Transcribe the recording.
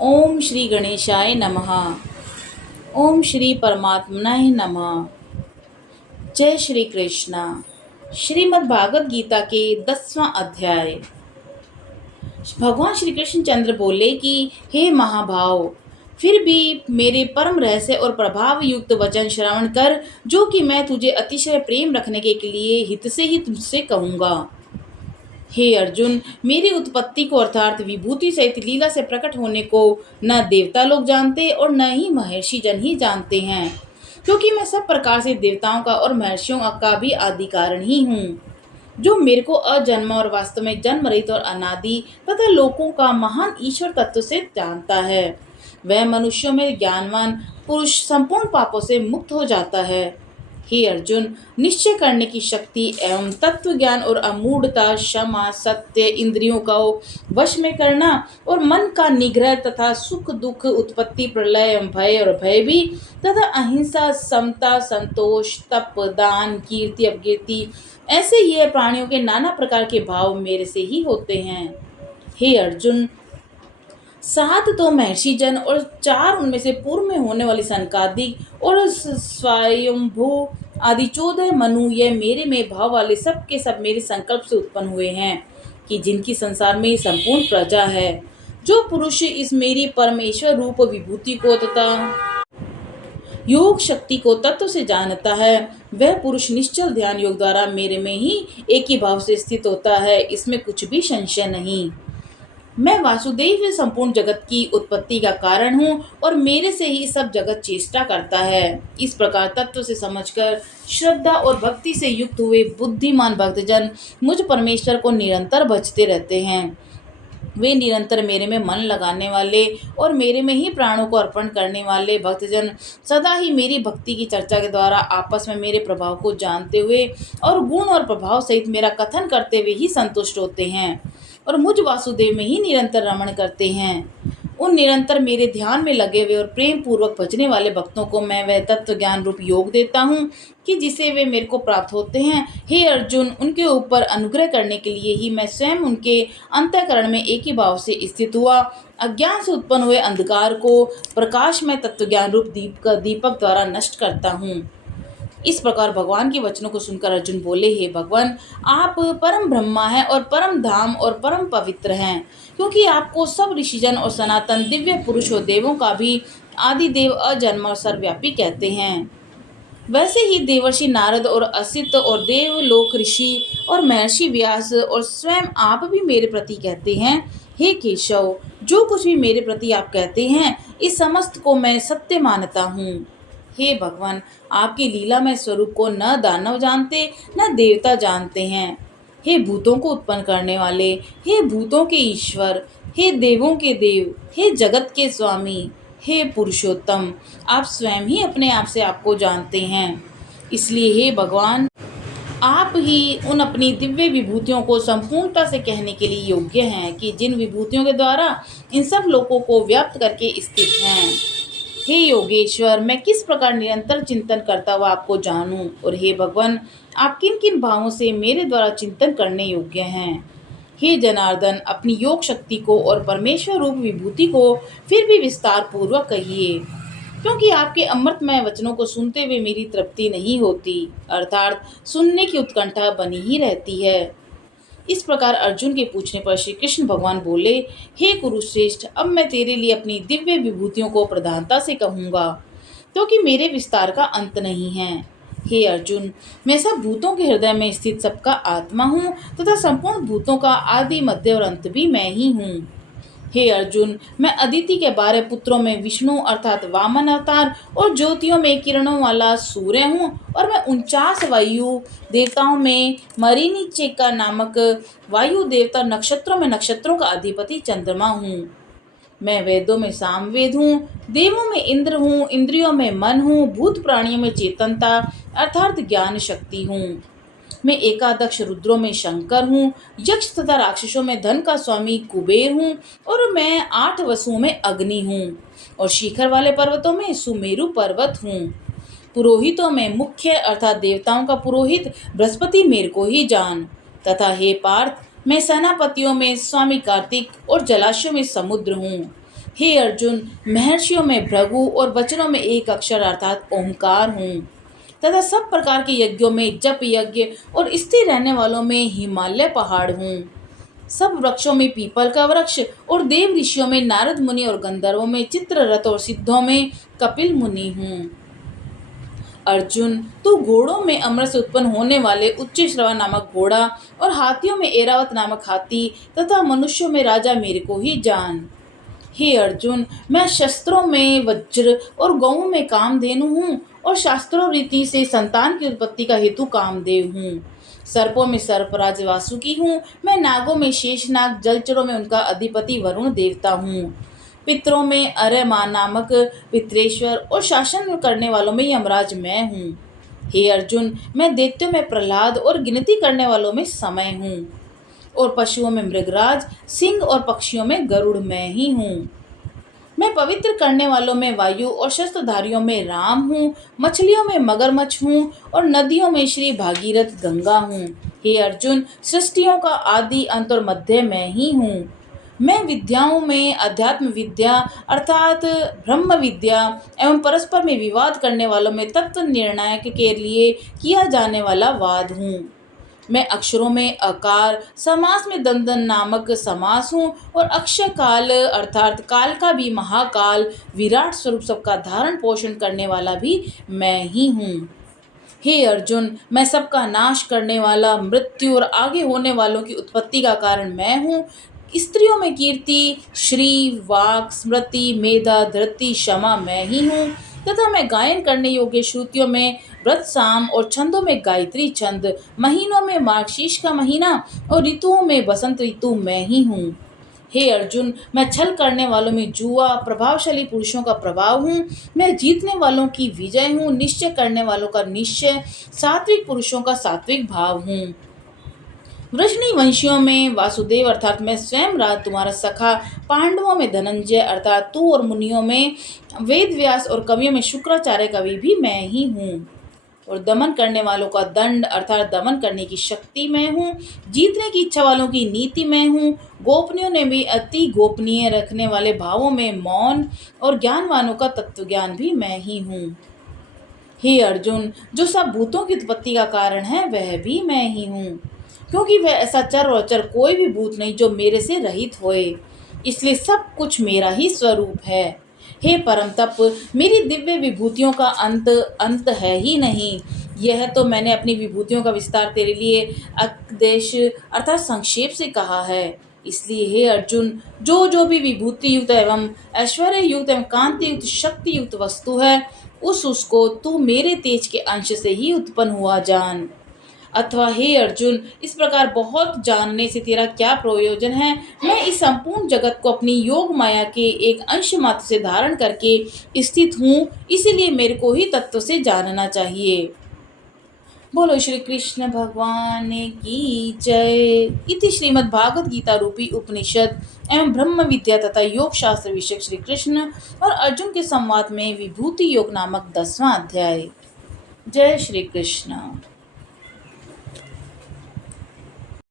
ओम श्री गणेशाय नमः। ओम श्री परमात्मनाय नमः। जय श्री कृष्णा। श्रीमद् भागवत गीता के 10वां अध्याय। भगवान श्री कृष्ण चंद्र बोले कि हे महाभाव, फिर भी मेरे परम रहस्य और प्रभाव युक्त वचन श्रवण कर, जो कि मैं तुझे अतिशय प्रेम रखने के लिए हित से ही तुझसे कहूँगा। हे अर्जुन, मेरी उत्पत्ति को अर्थात विभूति सहित लीला से प्रकट होने को न देवता लोग जानते और न ही महर्षि जन ही जानते हैं, क्योंकि मैं सब प्रकार से देवताओं का और महर्षियों का भी आदि कारण ही हूँ। जो मेरे को अजन्म और वास्तव में जन्म रहित और अनादि तथा लोकों का महान ईश्वर तत्व से जानता है, वह मनुष्यों में ज्ञानवान पुरुष संपूर्ण पापों से मुक्त हो जाता है। हे अर्जुन, निश्चय करने की शक्ति एवं तत्व ज्ञान और अमूढ़ता, क्षमा, सत्य, इंद्रियों का वश में करना और मन का निग्रह तथा सुख दुख, उत्पत्ति प्रलय एवं भय और भय भी तथा अहिंसा, समता, संतोष, तप, दान, कीर्ति, अपकीर्ति, ऐसे ये प्राणियों के नाना प्रकार के भाव मेरे से ही होते हैं। हे अर्जुन, 7 तो महर्षि जन और 4 उनमें से पूर्व में होने वाली सनकादिक और स्वयंभू आदि 14 मनु, ये मेरे में भाव वाले सब के सब मेरे संकल्प से उत्पन्न हुए हैं, कि जिनकी संसार में संपूर्ण प्रजा है। जो पुरुष इस मेरी परमेश्वर रूप विभूति को तथा योग शक्ति को तत्व से जानता है, वह पुरुष निश्चल ध्यान योग द्वारा मेरे में ही एक ही भाव से स्थित होता है। इसमें कुछ भी संशय नहीं। मैं वासुदेव संपूर्ण जगत की उत्पत्ति का कारण हूँ और मेरे से ही सब जगत चेष्टा करता है। इस प्रकार तत्व से समझकर श्रद्धा और भक्ति से युक्त हुए बुद्धिमान भक्तजन मुझ परमेश्वर को निरंतर भजते रहते हैं। वे निरंतर मेरे में मन लगाने वाले और मेरे में ही प्राणों को अर्पण करने वाले भक्तजन सदा ही मेरी भक्ति की चर्चा के द्वारा आपस में मेरे प्रभाव को जानते हुए और गुण और प्रभाव सहित मेरा कथन करते हुए ही संतुष्ट होते हैं और मुझ वासुदेव में ही निरंतर रमण करते हैं। उन निरंतर मेरे ध्यान में लगे हुए और प्रेम पूर्वक भजने वाले भक्तों को मैं वह तत्व ज्ञान रूप योग देता हूँ कि जिसे वे मेरे को प्राप्त होते हैं। हे अर्जुन, उनके ऊपर अनुग्रह करने के लिए ही मैं स्वयं उनके अंतःकरण में एक ही भाव से स्थित हुआ अज्ञान से उत्पन्न हुए अंधकार को प्रकाश में तत्व ज्ञान रूप दीपक द्वारा नष्ट करता हूँ। इस प्रकार भगवान के वचनों को सुनकर अर्जुन बोले, हे भगवान, आप परम ब्रह्मा हैं और परम धाम और परम पवित्र हैं, क्योंकि आपको सब ऋषिजन और सनातन दिव्य पुरुष और देवों का भी आदि देव, अजन्म और सर्वव्यापी कहते हैं। वैसे ही देवर्षि नारद और असित और देवलोक ऋषि और महर्षि व्यास और स्वयं आप भी मेरे प्रति कहते हैं। हे केशव, जो कुछ भी मेरे प्रति आप कहते हैं, इस समस्त को मैं सत्य मानता हूँ। हे भगवान, आपकी लीलामय स्वरूप को न दानव जानते न देवता जानते हैं। हे भूतों को उत्पन्न करने वाले, हे भूतों के ईश्वर, हे देवों के देव, हे जगत के स्वामी, हे पुरुषोत्तम, आप स्वयं ही अपने आप से आपको जानते हैं। इसलिए हे भगवान, आप ही उन अपनी दिव्य विभूतियों को संपूर्णता से कहने के लिए योग्य हैं, कि जिन विभूतियों के द्वारा इन सब लोगों को व्याप्त करके स्थित हैं। हे योगेश्वर, मैं किस प्रकार निरंतर चिंतन करता हुआ आपको जानूं, और हे भगवान, आप किन किन भावों से मेरे द्वारा चिंतन करने योग्य हैं। हे जनार्दन, अपनी योग शक्ति को और परमेश्वर रूप विभूति को फिर भी विस्तार पूर्वक कहिए, क्योंकि आपके अमृतमय वचनों को सुनते हुए मेरी तृप्ति नहीं होती, अर्थात सुनने की उत्कंठा बनी ही रहती है। इस प्रकार अर्जुन के पूछने पर श्री कृष्ण भगवान बोले, हे कुरुश्रेष्ठ, अब मैं तेरे लिए अपनी दिव्य विभूतियों को प्रधानता से कहूँगा, क्योंकि मेरे विस्तार का अंत नहीं है। हे अर्जुन, मैं सब भूतों के हृदय में स्थित सबका आत्मा हूँ तथा संपूर्ण भूतों का आदि मध्य और अंत भी मैं ही हूँ। हे अर्जुन, मैं अदिति के 12 पुत्रों में विष्णु अर्थात वामन अवतार और ज्योतियों में किरणों वाला सूर्य हूँ, और मैं 49 वायु देवताओं में मरीनिचेका नामक वायु देवता, नक्षत्रों में नक्षत्रों का अधिपति चंद्रमा हूँ। मैं वेदों में सामवेद हूँ, देवों में इंद्र हूँ, इंद्रियों में मन हूँ, भूत प्राणियों में चेतनता अर्थात ज्ञान शक्ति हूँ। मैं एकादश रुद्रों में शंकर हूँ, यक्ष तथा राक्षसों में धन का स्वामी कुबेर हूँ, और मैं 8 वसुओं में अग्नि हूँ, और शिखर वाले पर्वतों में सुमेरु पर्वत हूँ। पुरोहितों में मुख्य अर्थात देवताओं का पुरोहित बृहस्पति मेरे को ही जान, तथा हे पार्थ, मैं सेनापतियों में स्वामी कार्तिक और जलाशयों में समुद्र हूँ। हे अर्जुन, महर्षियों में भृगु और वचनों में एक अक्षर अर्थात ओंकार हूँ, तथा सब प्रकार के यज्ञों में जप यज्ञ और स्थिर रहने वालों में हिमालय पहाड़ हूँ। सब वृक्षों में पीपल का वृक्ष और देव ऋषियों में नारद मुनि और गंधर्वों में चित्ररथ और सिद्धों में कपिल मुनि हूँ। अर्जुन, तू घोड़ों में अमृत से उत्पन्न होने वाले उच्च श्रवा नामक घोड़ा और हाथियों में एरावत नामक हाथी तथा मनुष्यों में राजा मेरे को ही जान। हे अर्जुन, मैं शस्त्रों में वज्र और गौओं में कामधेनु हूँ और शास्त्रों रीति से संतान की उत्पत्ति का हेतु कामदेव हूँ। सर्पों में सर्पराज वासुकी हूँ, मैं नागों में शेषनाग, जलचरों में उनका अधिपति वरुण देवता हूँ। पितरों में अरयमा नामक पितरेश्वर और शासन करने वालों में यमराज मैं हूँ। हे अर्जुन, मैं दैत्यों में प्रहलाद और गिनती करने वालों में समय हूँ और पशुओं में मृगराज, सिंह और पक्षियों में गरुड़ मैं ही हूँ। मैं पवित्र करने वालों में वायु और शस्त्रधारियों में राम हूँ, मछलियों में मगरमच्छ हूँ और नदियों में श्री भागीरथ गंगा हूँ। हे अर्जुन, सृष्टियों का आदि अंत और मध्य मैं ही हूँ। मैं विद्याओं में अध्यात्म विद्या अर्थात ब्रह्म विद्या एवं परस्पर में विवाद करने वालों में तत्व निर्णायक के लिए किया जाने वाला वाद हूँ। मैं अक्षरों में अकार, समास में दंदन नामक समास हूँ और अक्षय काल अर्थात काल का भी महाकाल विराट स्वरूप सबका धारण पोषण करने वाला भी मैं ही हूँ। हे अर्जुन, मैं सबका नाश करने वाला, मृत्यु और आगे होने वालों की उत्पत्ति का कारण मैं हूँ। स्त्रियों में कीर्ति, श्री, वाक, स्मृति, मेधा, धृति, क्षमा मैं ही हूँ तथा मैं गायन करने योग्य श्रुतियों में व्रत साम और छंदों में गायत्री छंद, महीनों में मार्गशीर्ष का महीना और ऋतुओं में बसंत ऋतु मैं ही हूँ। हे अर्जुन, मैं छल करने वालों में जुआ, प्रभावशाली पुरुषों का प्रभाव हूँ, मैं जीतने वालों की विजय हूँ, निश्चय करने वालों का निश्चय, सात्विक पुरुषों का सात्विक भाव हूँ। वृष्णि वंशियों में वासुदेव अर्थात मैं स्वयं राज तुम्हारा सखा, पांडवों में धनंजय अर्थात तू और मुनियों में वेद व्यास और कवियों में शुक्राचार्य कवि भी मैं ही हूँ। और दमन करने वालों का दंड अर्थात दमन करने की शक्ति मैं हूँ, जीतने की इच्छा वालों की नीति मैं हूँ, गोपनीयों ने भी अति गोपनीय रखने वाले भावों में मौन और ज्ञानवानों का तत्व ज्ञान भी मैं ही हूँ। हे अर्जुन, जो सब भूतों की उत्पत्ति का कारण है वह भी मैं ही हूँ, क्योंकि वह ऐसा चर और अचर कोई भी भूत नहीं जो मेरे से रहित होए, इसलिए सब कुछ मेरा ही स्वरूप है। हे परम तप, मेरी दिव्य विभूतियों का अंत है ही नहीं। यह तो मैंने अपनी विभूतियों का विस्तार तेरे लिए उपदेश अर्थात संक्षेप से कहा है। इसलिए हे अर्जुन, जो भी विभूति युक्त एवं ऐश्वर्य युक्त एवं कांति युक्त शक्ति युक्त वस्तु है उसको तू मेरे तेज के अंश से ही उत्पन्न हुआ जान। अथवा हे अर्जुन, इस प्रकार बहुत जानने से तेरा क्या प्रयोजन है। मैं इस संपूर्ण जगत को अपनी योग माया के एक अंश मात्र से धारण करके स्थित हूँ, इसीलिए मेरे को ही तत्व से जानना चाहिए। बोलो श्री कृष्ण भगवान की जय। इति श्रीमद् भागवत गीता रूपी उपनिषद एवं ब्रह्म विद्या तथा योग शास्त्र विषय श्री कृष्ण और अर्जुन के संवाद में विभूति योग नामक 10वां अध्याय। जय श्री कृष्ण।